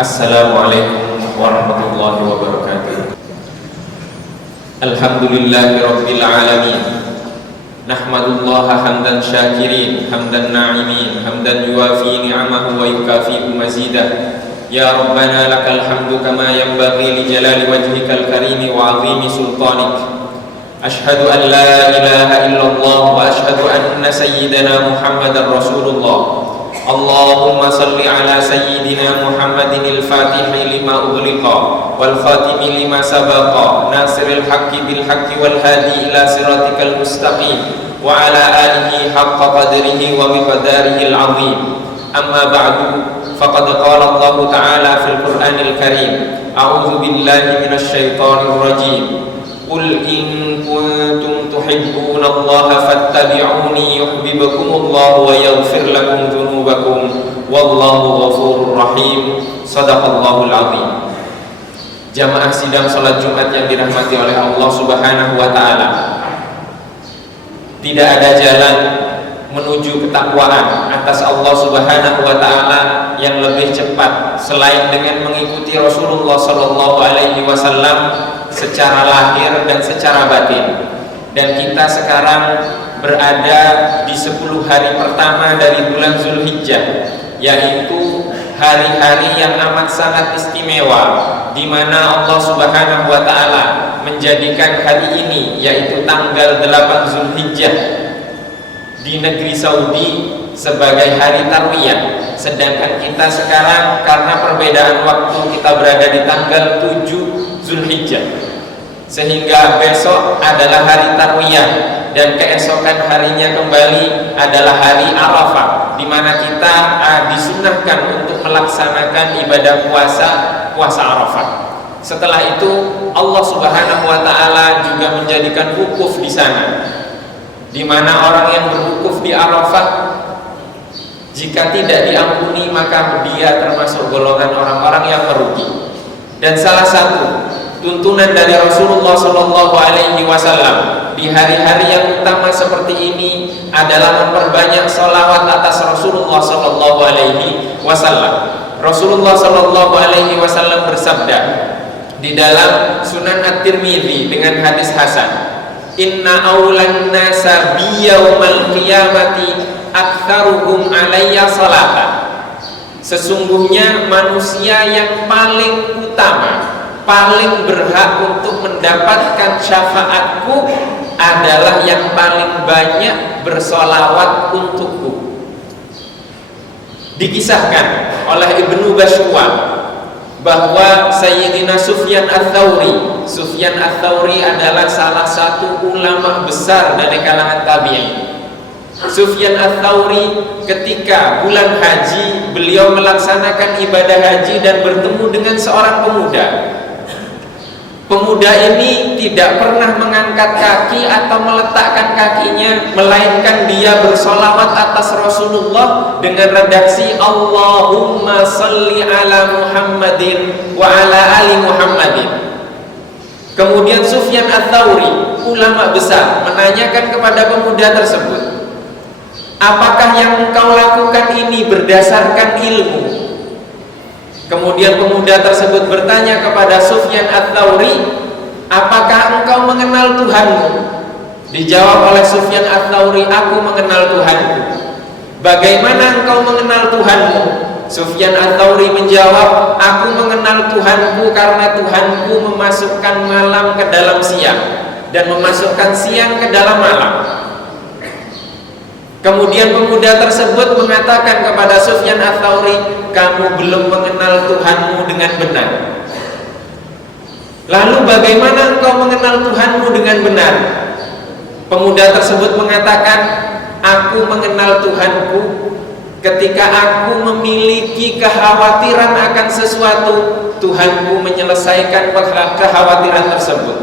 Assalamualaikum warahmatullahi wabarakatuh. Alhamdulillahi rabbil alamin. Nahmadullaha hamdan syakirin, hamdan na'imin, hamdan yuwafi ni'amahu wa yukafi'u mazidah. Ya Rabbana lakal hamdu kama yanbaghi li jalali wajhikal karimi wa 'azimi sultanik. Ashhadu an la ilaha illallah wa ashhadu anna sayyidana Muhammadar Rasulullah. Allahumma salli ala sayyidina Muhammadin al-fatihi lima ughliqa wal khatimi lima sabaqa nasiril haqqi bil haqqi wal hadi ila siratikal mustaqim wa ala alihi haqqa qadrihi wa miqdarihi al-'azim. Amma ba'du, faqad qala Allah ta'ala fil Qur'anil Karim, a'udzu billahi minasy syaithanir rajim. Qul in kuntum tuhibbuna Allah fattabi'uni yuhibbukumullah wa yaghfir lakum dzunubakum wallahu ghafurur rahim. Shadaqallahul azim. Jamaah sidang salat Jumat yang dirahmati oleh Allah Subhanahu wa taala. Tidak ada jalan menuju ketakwaan atas Allah Subhanahu wa taala yang lebih cepat selain dengan mengikuti Rasulullah sallallahu alaihi wasallam secara lahir dan secara batin. Dan kita sekarang berada di 10 hari pertama dari bulan Zulhijjah, yaitu hari-hari yang amat sangat istimewa, di mana Allah Subhanahu wa taala menjadikan hari ini, yaitu tanggal 8 Zulhijjah di negeri Saudi, sebagai hari tarwiyah. Sedangkan kita sekarang karena perbedaan waktu kita berada di tanggal 7 Zulhijjah, sehingga besok adalah hari tarwiyah dan keesokan harinya kembali adalah hari Arafah, di mana kita disunahkan untuk melaksanakan ibadah puasa Arafah. Setelah itu Allah Subhanahu wa taala juga menjadikan wukuf di sana, di mana orang yang berwukuf di Arafah, jika tidak diampuni maka dia termasuk golongan orang-orang yang merugi. Dan salah satu tuntunan dari Rasulullah Shallallahu Alaihi Wasallam di hari-hari yang utama seperti ini adalah memperbanyak sholawat atas Rasulullah Shallallahu Alaihi Wasallam. Rasulullah Shallallahu Alaihi Wasallam bersabda di dalam Sunan At-Tirmidzi dengan hadis hasan, Inna awlan nasa biyaumal qiyamati aktsaruhum alayya salatan. Sesungguhnya manusia yang paling utama, paling berhak untuk mendapatkan syafaatku adalah yang paling banyak bersolawat untukku. Dikisahkan oleh Ibnu Bashwar bahwa Sayyidina Sufyan Ats-Tsauri adalah salah satu ulama besar dari kalangan tabi'in. Sufyan Ats-Tsauri ketika bulan haji, beliau melaksanakan ibadah haji dan bertemu dengan seorang pemuda. Pemuda ini tidak pernah mengangkat kaki atau meletakkan kakinya, melainkan dia bersolawat atas Rasulullah dengan redaksi Allahumma salli ala Muhammadin wa ala ali Muhammadin. Kemudian Sufyan Ats-Tsauri, ulama besar, menanyakan kepada pemuda tersebut, apakah yang engkau lakukan ini berdasarkan ilmu? Kemudian pemuda tersebut bertanya kepada Sufyan Ats-Tsauri, apakah engkau mengenal Tuhanmu? Dijawab oleh Sufyan Ats-Tsauri, aku mengenal Tuhanku. Bagaimana engkau mengenal Tuhanmu? Sufyan Ats-Tsauri menjawab, aku mengenal Tuhanku karena Tuhanku memasukkan malam ke dalam siang dan memasukkan siang ke dalam malam. Kemudian pemuda tersebut mengatakan kepada Sufyan Ats-Tsauri, kamu belum mengenal Tuhanmu dengan benar. Lalu bagaimana engkau mengenal Tuhanmu dengan benar? Pemuda tersebut mengatakan, aku mengenal Tuhanku ketika aku memiliki kekhawatiran akan sesuatu, Tuhanku menyelesaikan kekhawatiran tersebut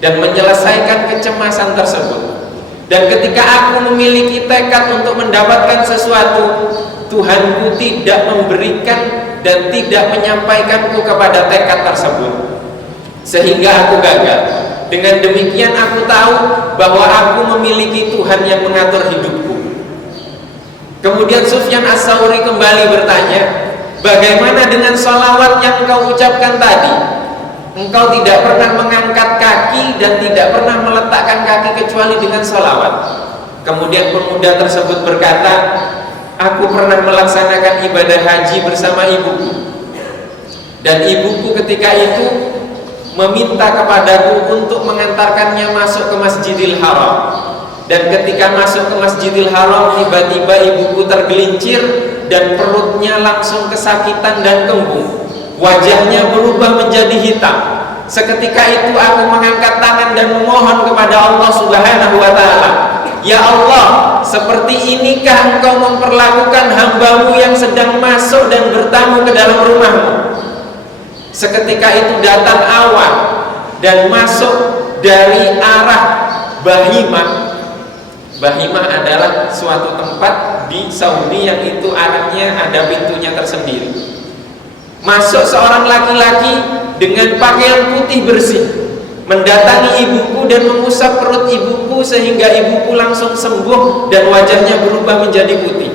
dan menyelesaikan kecemasan tersebut. Dan ketika aku memiliki tekad untuk mendapatkan sesuatu, Tuhanku tidak memberikan dan tidak menyampaikanku kepada tekad tersebut, sehingga aku gagal. Dengan demikian aku tahu bahwa aku memiliki Tuhan yang mengatur hidupku. Kemudian Sufyan Ats-Tsauri kembali bertanya, Bagaimana dengan sholawat yang engkau ucapkan tadi? Engkau tidak pernah mengangkat kaki dan tidak pernah meletakkan kaki kecuali dengan sholawat. Kemudian pemuda tersebut berkata, aku pernah melaksanakan ibadah haji bersama ibuku, dan ibuku ketika itu meminta kepadaku untuk mengantarkannya masuk ke Masjidil Haram. Dan ketika masuk ke Masjidil Haram, tiba-tiba ibuku tergelincir dan perutnya langsung kesakitan dan kembung. Wajahnya berubah menjadi hitam. Seketika itu aku mengangkat tangan dan memohon kepada Allah Subhanahu wa ta'ala, ya Allah, seperti inikah engkau memperlakukan hambamu yang sedang masuk dan bertamu ke dalam rumahmu? Seketika itu datang awan dan masuk dari arah Bahimah. Bahimah adalah suatu tempat di Saudi yang itu arahnya ada pintunya tersendiri. Masuk seorang laki-laki dengan pakaian putih bersih, mendatangi ibuku dan mengusap perut ibuku sehingga ibuku langsung sembuh dan wajahnya berubah menjadi putih.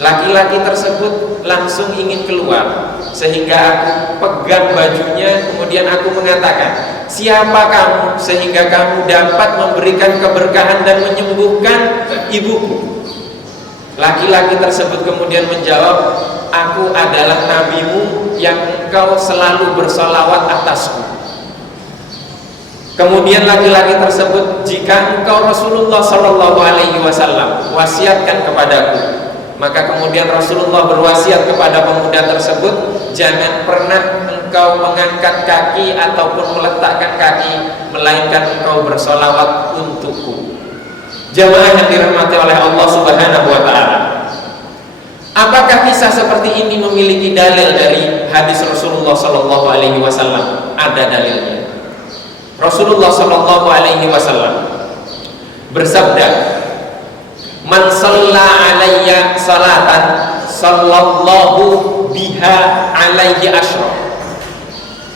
Laki-laki tersebut langsung ingin keluar, sehingga aku pegang bajunya, kemudian aku mengatakan, siapa kamu sehingga kamu dapat memberikan keberkahan dan menyembuhkan ibuku? Laki-laki tersebut kemudian menjawab, aku adalah nabimu yang engkau selalu bersolawat atasku. Kemudian laki-laki tersebut, jika engkau Rasulullah Shallallahu Alaihi Wasallam, wasiatkan kepadaku. Maka kemudian Rasulullah berwasiat kepada pemuda tersebut, jangan pernah engkau mengangkat kaki ataupun meletakkan kaki, melainkan engkau bersolawat untukku. Jamaah yang dirahmati oleh Allah Subhanahu wa ta'ala, apakah kisah seperti ini memiliki dalil dari hadis Rasulullah Sallallahu Alaihi Wasallam? Ada dalilnya. Rasulullah Sallallahu Alaihi Wasallam bersabda, man shalla alayya salatan sallallahu biha alaihi asyra.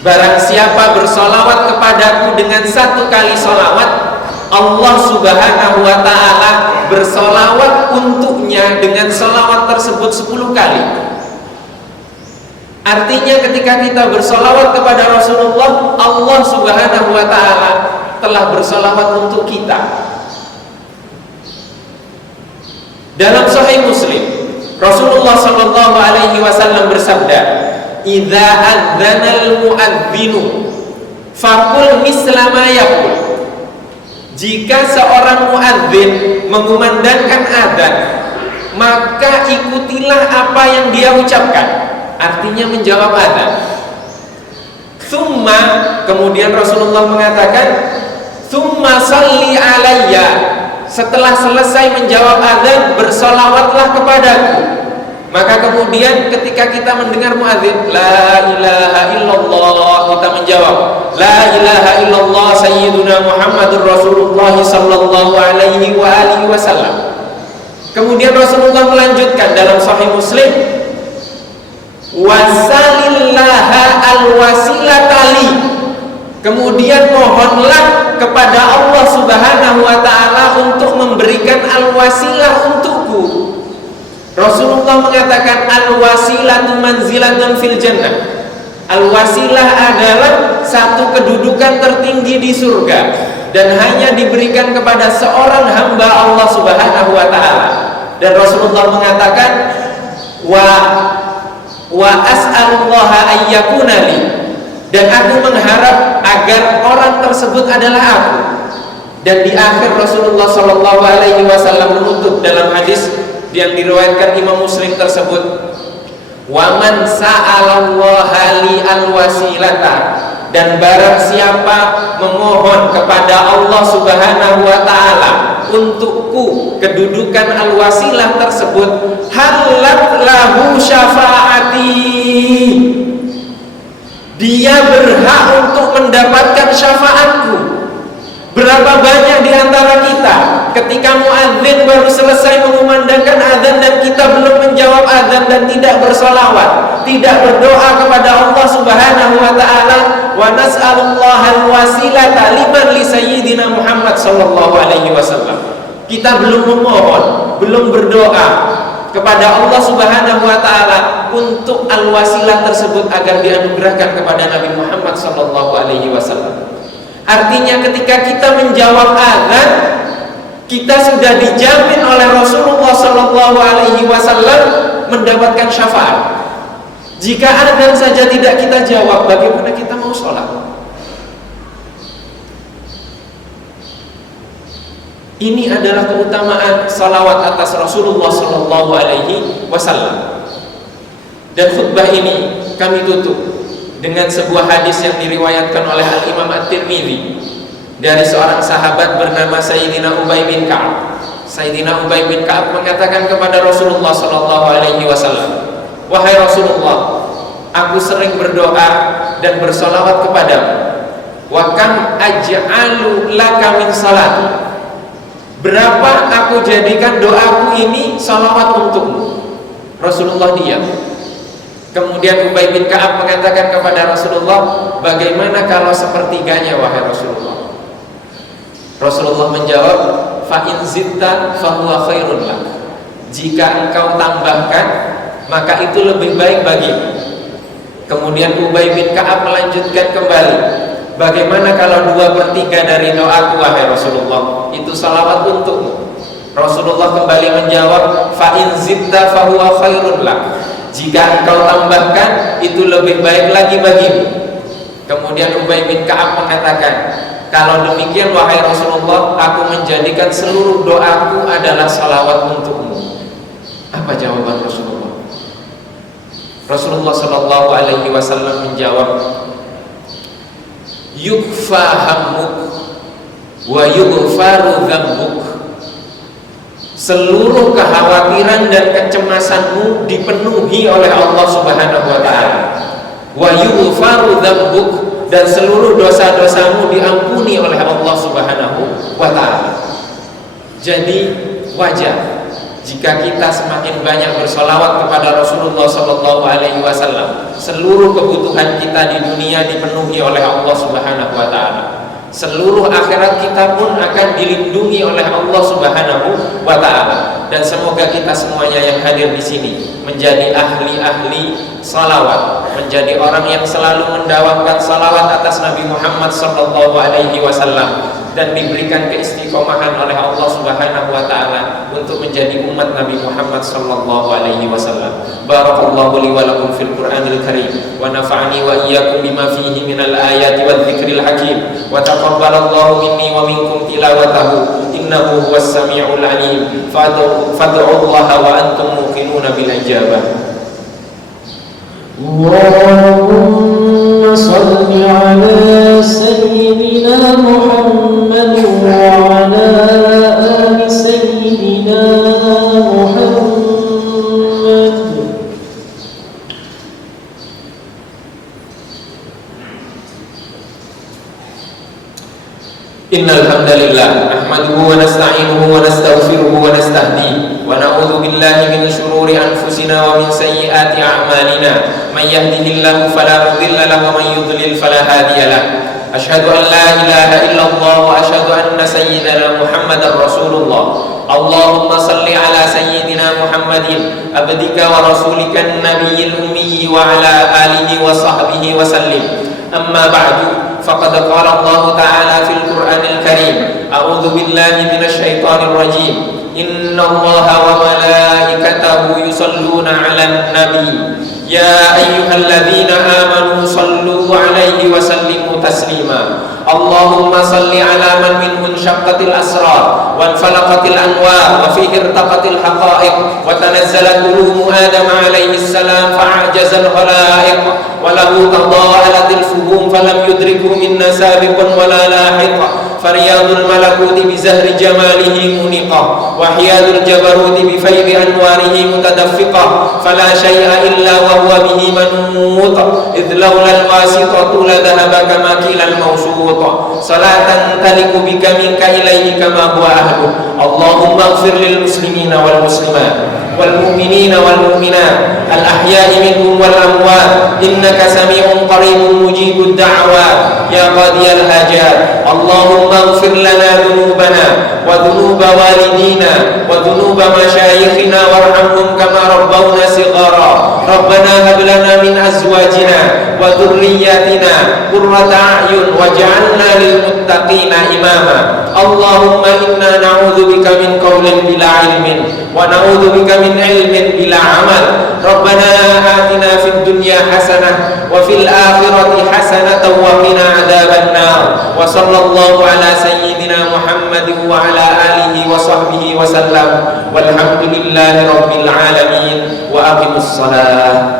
Barang siapa bersolawat kepadaku dengan satu kali solawat, Allah Subhanahu wa ta'ala bersolawat untuknya dengan solawat tersebut 10 kali. Artinya ketika kita bersolawat kepada Rasulullah, Allah Subhanahu wa ta'ala telah bersolawat untuk kita. Dalam Sahih Muslim, Rasulullah Sallallahu Alaihi Wasallam bersabda, "Idza adzanal muadzinu, faqul misla ma yaqul." Jika seorang muadzin mengumandangkan adzan, maka ikutilah apa yang dia ucapkan. Artinya menjawab adzan. Tsumma, kemudian Rasulullah mengatakan, "Tsumma shalli alayya." Setelah selesai menjawab adzan, bersolawatlah kepadaku. Maka kemudian ketika kita mendengar muadzin, la ilaha illallah, kita menjawab, la ilaha illallah sayyiduna Muhammadur Rasulullah sallallahu alaihi wa alihi wasallam. Kemudian Rasulullah melanjutkan dalam Sahih Muslim, wasalillaha alwasilatali. Kemudian mohonlah kepada Allah Subhanahu wa ta'ala untuk memberikan al-wasilah untukku. Rasulullah mengatakan al-wasilatu manzilatun fil jannah. Al-wasilah adalah satu kedudukan tertinggi di surga dan hanya diberikan kepada seorang hamba Allah Subhanahu wa ta'ala. Dan Rasulullah mengatakan wa as'alullaha ayyakuna li, dan aku mengharap agar orang tersebut adalah aku. Dan di akhir Rasulullah Sallallahu Alaihi Wasallam menutup dalam hadis yang diriwayatkan Imam Muslim tersebut, waman sa'alallaha li alwasilata, dan barang siapa memohon kepada Allah Subhanahu wa ta'ala untukku kedudukan al-wasilah tersebut, halat lahu syafaati, dia berhak untuk mendapatkan syafaatku. Berapa banyak di antara kita ketika muadzin baru selesai mengumandangkan azan dan kita belum menjawab azan dan tidak bersolawat, tidak berdoa kepada Allah Subhanahu wa ta'ala, wa nas'alullahal wasilata liman li sayyidina Muhammad sallallahu alaihi wasallam. Kita belum memohon, belum berdoa kepada Allah Subhanahu wa taala untuk al-wasilah tersebut agar dianugerahkan kepada Nabi Muhammad sallallahu alaihi wasallam. Artinya ketika kita menjawab azan, kita sudah dijamin oleh Rasulullah sallallahu alaihi wasallam mendapatkan syafaat. Jika azan saja tidak kita jawab, bagaimana kita mau sholat? Ini adalah keutamaan salawat atas Rasulullah sallallahu alaihi wasallam. Dan khutbah ini kami tutup dengan sebuah hadis yang diriwayatkan oleh Al-Imam At-Tirmidzi dari seorang sahabat bernama Sayyidina Ubay bin Ka'ab. Sayyidina Ubay bin Ka'ab mengatakan kepada Rasulullah sallallahu alaihi wasallam, "Wahai Rasulullah, aku sering berdoa dan bersolawat kepadamu. Wa kam aj'alu laka min salati." Berapa aku jadikan doaku ini salawat untukmu? Rasulullah diam. Kemudian Ubay bin Ka'ab mengatakan kepada Rasulullah, bagaimana kalau sepertiganya wahai Rasulullah? Rasulullah menjawab, fa in zitta fa huwa khairun lak. Jika engkau tambahkan, maka itu lebih baik bagimu. Kemudian Ubay bin Ka'ab melanjutkan kembali, bagaimana kalau 2/3 dari doaku wahai Rasulullah itu salawat untukmu? Rasulullah kembali menjawab, fa in zitta fa huwa khairun lak. Jika engkau tambahkan itu lebih baik lagi bagimu. Kemudian Ubay bin Ka'ab mengatakan, kalau demikian wahai Rasulullah, aku menjadikan seluruh doaku adalah salawat untukmu. Apa jawaban Rasulullah? Rasulullah sallallahu alaihi wasallam menjawab, yukfa hammuk wa yughfaru dzambuk. Seluruh kekhawatiran dan kecemasanmu dipenuhi oleh Allah Subhanahu wa taala. Wa yughfaru dzambuk, dan seluruh dosa-dosamu diampuni oleh Allah Subhanahu wa taala. Jadi wajar jika kita semakin banyak bersolawat kepada Rasulullah sallallahu alaihi wasallam, seluruh kebutuhan kita di dunia dipenuhi oleh Allah Subhanahu wa taala. Seluruh akhirat kita pun akan dilindungi oleh Allah Subhanahu wa taala. Dan semoga kita semuanya yang hadir di sini menjadi ahli-ahli salawat, menjadi orang yang selalu mendawamkan salawat atas Nabi Muhammad sallallahu alaihi wasallam, dan diberikan keistiqomahan oleh Allah Subhanahu wa taala untuk menjadi umat Nabi Muhammad sallallahu alaihi wasallam. Barakallahu li wa lakum fil Qur'anil Karim wa nafa'ani wa iyyakum bima fihi minal ayati wadh-dhikril hakim wa taqabbalallahu minni wa minkum tilawatahu innahu huwas samiul alim. Fad'ullaha wa antum muqinuna bil ijabah. Allahumma shalli ala sayyidina Muhammad wa ala ali sayyidina Muhammad. Innal hamdalillah nahmaduhu wa nasta'inuhu wa nastaghfiruhu wa nastahdihi wa na'udzu billahi min shururi anfusina wa min sayyiati a'malina. Man yahdihillahu fala mudilla lahu wa man yudlil fala hadiya lahu. Asyhadu an la ilaha illallah wa asyhadu anna sayyidana Muhammadar Rasulullah. Allahumma salli ala sayyidina Muhammadin abdika wa rasulika nabiyil ummi wa ala alihi wa sahbihi wa sallim. Amma ba'du, faqad qala Allah ta'ala fil Qur'anil Karim, a'udzu billahi minasy syaithanir rajim. Innallaha wa malaikatahu yusalluna 'alan nabi. Ya ayyuhalladzina amanu sallu 'alaihi wa sallimu taslima. Allahumma salli ala man minhu syaqqatil asrar wa falaqatil anwar wa fihi irtaqatil haqa'iq wa tanazzalat ulumu Adam alaihi salam fa'ajazal khalaiq wa lahu tada'alatil fuhum falam yudrikhu minna sabiqun wa la lahiq. Faryadul malakuti bi zahri jamalihi muniqa wa hiyadul jabaruti bi faydi anwarihi mutadaffiqa fala syai'a illa wa huwa bihi manut idh laula al-wasitatu la dhahaba kama qila al-mawsut. Salatan taliku bika minka ilaihi kama huwa ahlu. Allahumma ighfir lil muslimina wal muslimat والمؤمنين والمؤمنات الأحياء منهم والأموات إنك سميع قريب مجيب الدعوات يا قاضي الحاجات. اللهم اغفر لنا ذنوبنا وذنوب والدينا وذنوب مشايخنا وارحمهم كما ربونا صغارا. ربنا هب لنا من أزواجنا وذرياتنا قرة أعين واجعلنا للمتقين إماما. اللهم إنا نعوذ بك من قول بلا علم ونعوذ بك من علم بلا عمل. ربنا آتنا في الدنيا حسنة وفي الآخرة حسنة وقنا عذاب النار. وصلى الله على سيدنا محمد وعلى آله وصحبه وسلم والحمد لله رب العالمين وأقم الصلاة.